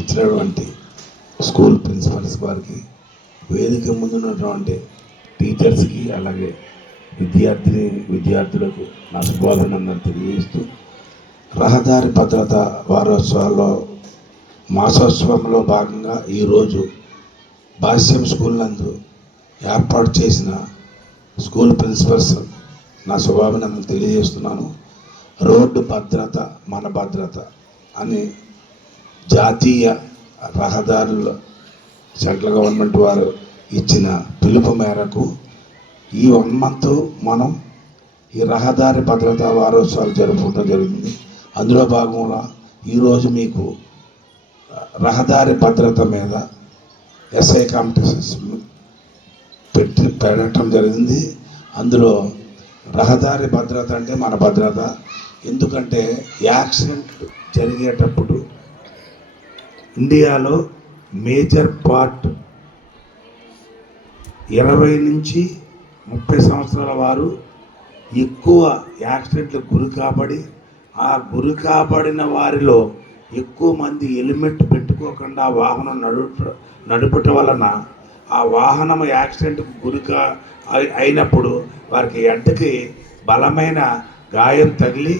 ఇచ్చినటువంటి school principles వారికి, వేదిక ముందున్నటువంటి టీచర్స్కి, అలాగే విద్యార్థులకు నా శుభాభినందనలు తెలియజేస్తూ, రహదారి భద్రత వారోత్సవాల్లో మాసోత్సవంలో భాగంగా ఈరోజు భాష్యం స్కూల్ నందు ఏర్పాటు చేసిన స్కూల్ ప్రిన్సిపల్స్ నా శుభాభినందనలు తెలియజేస్తున్నాను. రోడ్డు భద్రత మన భద్రత అని జాతీయ రహదారుల సెంట్రల్ గవర్నమెంట్ వారు ఇచ్చిన పిలుపు మేరకు ఈ 1 month మనం ఈ రహదారి భద్రతా వారోత్సవాలు జరుపుకోవడం జరిగింది. అందులో భాగంగా ఈరోజు మీకు రహదారి భద్రత మీద ఎస్ఐ కాంపిటీషన్స్ పెట్టడం జరిగింది. అందులో రహదారి భద్రత అంటే మన భద్రత. ఎందుకంటే యాక్సిడెంట్ జరిగేటప్పుడు ఇండియాలో మేజర్ పార్ట్ 20 నుంచి 30 సంవత్సరాల వారు ఎక్కువ యాక్సిడెంట్లకు గురి కాబడి, ఆ గురి కాబడిన వారిలో ఎక్కువ మంది హెల్మెట్ పెట్టుకోకుండా వాహనం నడుపటం వలన ఆ వాహనం యాక్సిడెంట్కు అయినప్పుడు వారికి హెడ్కి బలమైన గాయం తగిలి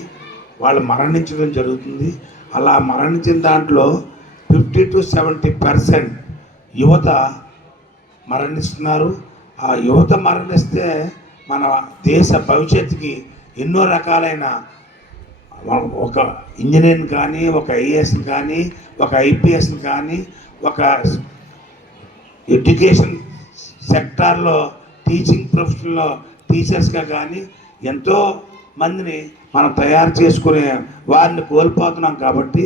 వాళ్ళు మరణించడం జరుగుతుంది. అలా మరణించిన దాంట్లో 50 to 70% యువత మరణిస్తున్నారు. ఆ యువత మరణిస్తే మన దేశ భవిష్యత్తుకి ఎన్నో రకాలైన, ఒక ఇంజనీర్ని కానీ, ఒక ఐఏఎస్ని కానీ, ఒక ఐపీఎస్ని కానీ, ఒక ఎడ్యుకేషన్ సెక్టార్లో టీచింగ్ ప్రొఫెషన్లో టీచర్స్గా కానీ ఎంతో మందిని మనం తయారు చేసుకునే వారిని కోల్పోతున్నాం. కాబట్టి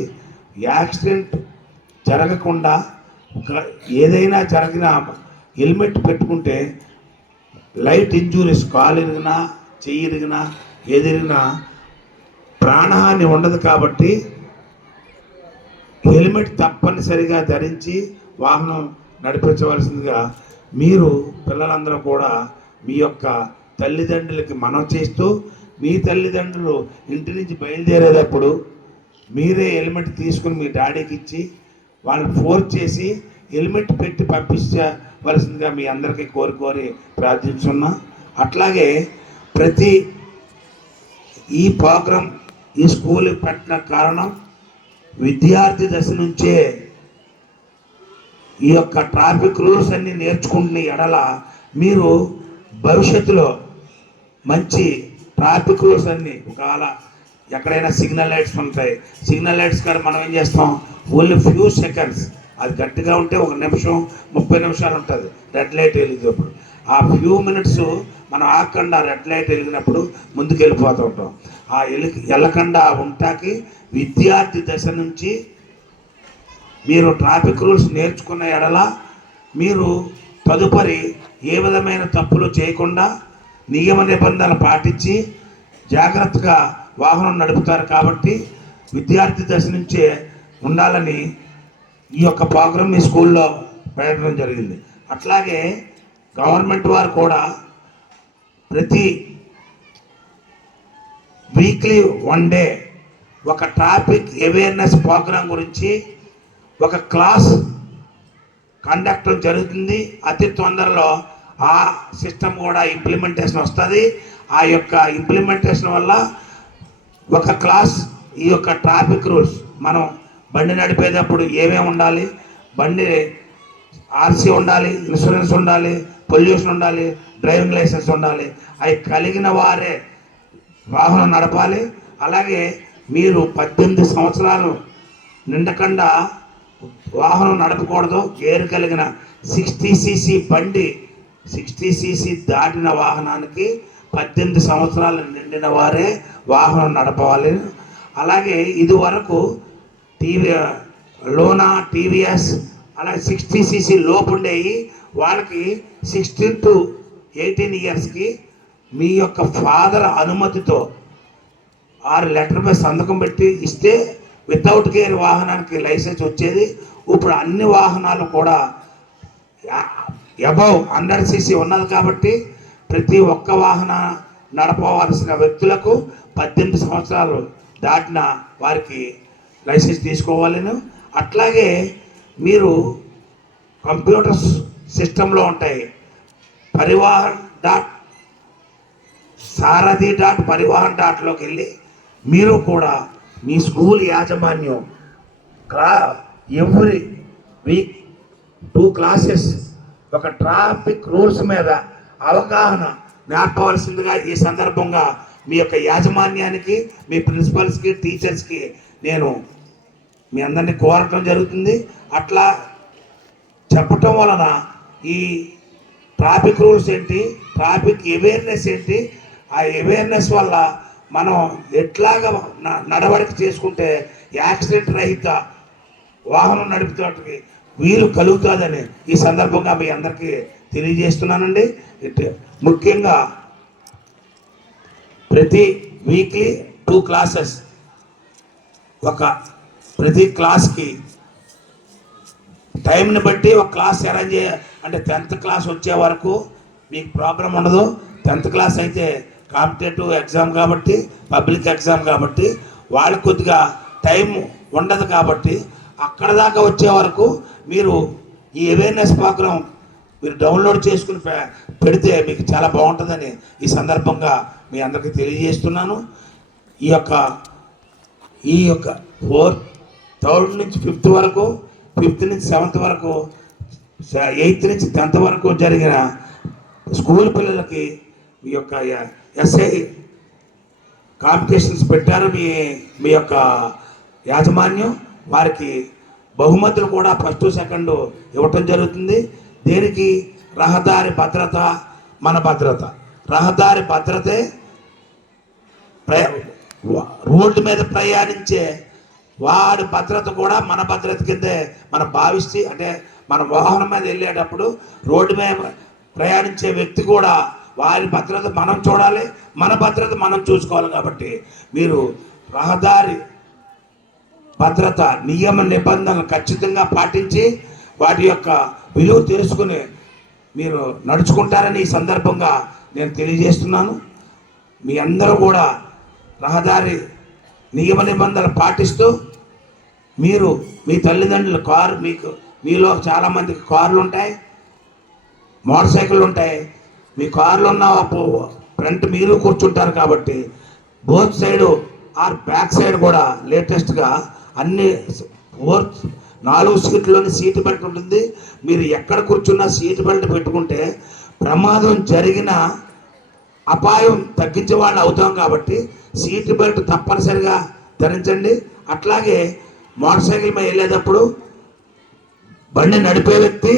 యాక్సిడెంట్ జరగకుండా ఏదైనా జరిగినా హెల్మెట్ పెట్టుకుంటే లైట్ ఇంజూరీస్, కాలు ఇరిగినా, చెయ్యి ఇరిగినా, ఎదిరిగినా ప్రాణహాని ఉండదు. కాబట్టి హెల్మెట్ తప్పనిసరిగా ధరించి వాహనం నడిపించవలసిందిగా మీరు పిల్లలందరూ కూడా మీ యొక్క తల్లిదండ్రులకి మనవి చేస్తూ, మీ తల్లిదండ్రులు ఇంటి నుంచి బయలుదేరేటప్పుడు మీరే హెల్మెట్ తీసుకుని మీ డాడీకి ఇచ్చి వాళ్ళని ఫోర్స్ చేసి హెల్మెట్ పెట్టి పంపించవలసిందిగా మీ అందరికీ కోరి ప్రార్థించున్నా. అట్లాగే ఈ ప్రోగ్రాం ఈ స్కూల్ పెట్టిన కారణం విద్యార్థి దశ నుంచే ఈ యొక్క ట్రాఫిక్ రూల్స్ అన్నీ నేర్చుకుంటున్న ఎడల మీరు భవిష్యత్తులో మంచి ట్రాఫిక్ రూల్స్ అన్నీ, ఒకవేళ ఎక్కడైనా సిగ్నల్ లైట్స్ ఉంటాయి, సిగ్నల్ లైట్స్ కాడ మనం ఏం చేస్తాం, ఓన్లీ ఫ్యూ సెకండ్స్, అది గట్టిగా ఉంటే 1 నిమిషం 30 నిమిషాలు ఉంటుంది రెడ్ లైట్ వెలిగినప్పుడు. ఆ ఫ్యూ మినిట్స్ మనం ఆగకుండా రెడ్ లైట్ వెలిగినప్పుడు ముందుకు వెళ్ళిపోతూ ఉంటాం. ఆ వెళ్ళకుండా ఉంటాకి విద్యార్థి దశ నుంచి మీరు ట్రాఫిక్ రూల్స్ నేర్చుకున్న ఎడల మీరు తదుపరి ఏ విధమైన తప్పులు చేయకుండా నియమ నిబంధనలు పాటించి జాగ్రత్తగా వాహనం నడుపుతారు. కాబట్టి విద్యార్థి దశ నుంచే ఉండాలని ఈ యొక్క ప్రోగ్రామ్ మీ స్కూల్లో పెట్టడం జరిగింది. అట్లాగే గవర్నమెంట్ వారు కూడా ప్రతి వీక్లీ 1 day ఒక ట్రాఫిక్ అవేర్నెస్ ప్రోగ్రాం గురించి ఒక క్లాస్ కండక్ట్ జరుగుతుంది. అతి తొందరలో ఆ సిస్టమ్ కూడా ఇంప్లిమెంటేషన్ వస్తుంది. ఆ యొక్క ఇంప్లిమెంటేషన్ వల్ల ఒక క్లాస్ ఈ యొక్క ట్రాఫిక్ రూల్స్, మనం బండి నడిపేటప్పుడు ఏమేమి ఉండాలి, బండి ఆర్సీ ఉండాలి, ఇన్సూరెన్స్ ఉండాలి, పొల్యూషన్ ఉండాలి, డ్రైవింగ్ లైసెన్స్ ఉండాలి, అవి కలిగిన వారే వాహనం నడపాలి. అలాగే మీరు 18 సంవత్సరాలు నిండకుండా వాహనం నడపకూడదు. గేరు కలిగిన 60cc బండి, 60cc దాటిన వాహనానికి 18 సంవత్సరాలు నిండిన వారే వాహనం నడపాలి. అలాగే ఇది వరకు లోనా, టీవీఎస్ అలాగే 60cc లోపు ఉండేవి వాళ్ళకి 16 to 18 ఇయర్స్కి మీ యొక్క ఫాదర్ అనుమతితో 6 లెటర్ మీద సంతకం పెట్టి ఇస్తే వితౌట్ గేర్ వాహనానికి లైసెన్స్ వచ్చేది. ఇప్పుడు అన్ని వాహనాలు కూడా అబౌవ్ 100cc ఉన్నది. కాబట్టి ప్రతి ఒక్క వాహన నడపవలసిన వ్యక్తులకు 18 సంవత్సరాలు దాటిన వారికి లైసెన్స్ తీసుకోవాలను. అట్లాగే మీరు కంప్యూటర్ సిస్టంలో ఉంటాయి, పరివాహన్ డాట్ సారథి డాట్ పరివాహన్ డాట్లోకి వెళ్ళి మీరు కూడా మీ స్కూల్ యాజమాన్యం ఎవ్రీ వీక్ 2 క్లాసెస్ ఒక ట్రాఫిక్ రూల్స్ మీద అవగాహన నేర్పవలసిందిగా ఈ సందర్భంగా మీ యొక్క యాజమాన్యానికి, మీ ప్రిన్సిపల్స్కి, టీచర్స్కి నేను మీ అందరినీ కోరటం జరుగుతుంది. అట్లా చెప్పటం వలన ఈ ట్రాఫిక్ రూల్స్ ఏంటి, ట్రాఫిక్ అవేర్నెస్ ఏంటి, ఆ అవేర్నెస్ వల్ల మనం ఎట్లాగా నడవడిక చేసుకుంటే యాక్సిడెంట్ రహిత వాహనం నడుపుతానికి వీలు కలుగుతుందని ఈ సందర్భంగా మీ అందరికీ తెలియజేస్తున్నానండి. ముఖ్యంగా ప్రతి వీక్లీ 2 క్లాసెస్, ప్రతి క్లాస్కి టైంని బట్టి ఒక క్లాస్ అరేంజ్ అంటే 10th క్లాస్ వచ్చే వరకు మీకు ప్రాబ్లం ఉండదు. 10th క్లాస్ అయితే కాంపిటేటివ్ ఎగ్జామ్ కాబట్టి, పబ్లిక్ ఎగ్జామ్ కాబట్టి వాళ్ళకి కొద్దిగా టైం ఉండదు కాబట్టి అక్కడ దాకా వచ్చే వరకు మీరు ఈ అవేర్నెస్ ప్రోగ్రామ్ మీరు డౌన్లోడ్ చేసుకుని పెడితే మీకు చాలా బాగుంటుందని ఈ సందర్భంగా మీ అందరికీ తెలియజేస్తున్నాను. ఈ యొక్క 3rd నుంచి 5th వరకు, 5th నుంచి 7th వరకు, 8th నుంచి 10th వరకు జరిగిన స్కూల్ పిల్లలకి మీ యొక్క ఎస్ఐ కాంపిటీషన్స్ పెట్టారు మీ యొక్క యాజమాన్యం. వారికి బహుమతులు కూడా 1st, 2nd ఇవ్వటం జరుగుతుంది. దేనికి? రహదారి భద్రత మన భద్రత. రహదారి భద్రతే రోడ్డు మీద ప్రయాణించే వాడి భద్రత కూడా మన భద్రత కిందే మనం భావిస్తే, అంటే మన వాహనం మీద వెళ్ళేటప్పుడు రోడ్డు మీద ప్రయాణించే వ్యక్తి కూడా వారి భద్రత మనం చూడాలి, మన భద్రత మనం చూసుకోవాలి. కాబట్టి మీరు రహదారి భద్రత నియమ నిబంధనలు ఖచ్చితంగా పాటించి వాటి యొక్క విలువ తెలుసుకుని మీరు నడుచుకుంటారని ఈ సందర్భంగా నేను తెలియజేస్తున్నాను. మీ అందరూ కూడా రహదారి నియమ నిబంధనలు పాటిస్తూ మీరు మీ తల్లిదండ్రుల కారు, మీలో చాలామందికి కార్లు ఉంటాయి, మోటార్ సైకిళ్ళు ఉంటాయి. మీ కార్లు ఉన్న ఫ్రంట్ మీరు కూర్చుంటారు కాబట్టి both side or back side కూడా లేటెస్ట్గా అన్ని 4 సీట్లోని సీట్ బెల్ట్ ఉంటుంది. మీరు ఎక్కడ కూర్చున్నా సీట్ బెల్ట్ పెట్టుకుంటే ప్రమాదం జరిగిన అపాయం తగ్గించే వాళ్ళు అవుతాం. కాబట్టి సీట్ బెల్ట్ తప్పనిసరిగా ధరించండి. అట్లాగే మోటార్ సైకిల్ మీద వెళ్ళేటప్పుడు బండి నడిపే వ్యక్తి,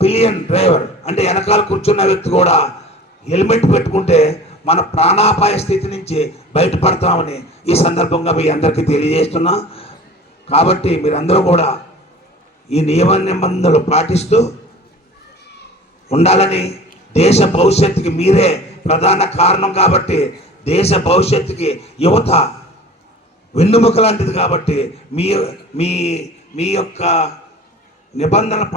పిలియన్ డ్రైవర్ అంటే వెనకాల కూర్చున్న వ్యక్తి కూడా హెల్మెట్ పెట్టుకుంటే మన ప్రాణాపాయ స్థితి నుంచి బయటపడతామని ఈ సందర్భంగా మీ అందరికీ తెలియజేస్తున్నా. కాబట్టి మీరందరూ కూడా ఈ నియమ నిబంధనలు పాటిస్తూ ఉండాలని, దేశ భవిష్యత్తుకి మీరే ప్రధాన కారణం కాబట్టి దేశ భవిష్యత్తుకి యువత వెన్నుముక లాంటిది కాబట్టి మీ మీ మీ యొక్క నిబంధనలు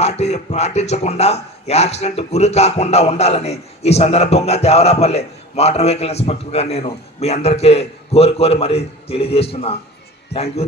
పాటించకుండా యాక్సిడెంట్ గురి కాకుండా ఉండాలని ఈ సందర్భంగా దేవరాపల్లి మోటార్ వెహికల్ ఇన్స్పెక్టర్గా నేను మీ అందరికీ కోరి మరీ తెలియజేస్తున్నా. Thank you.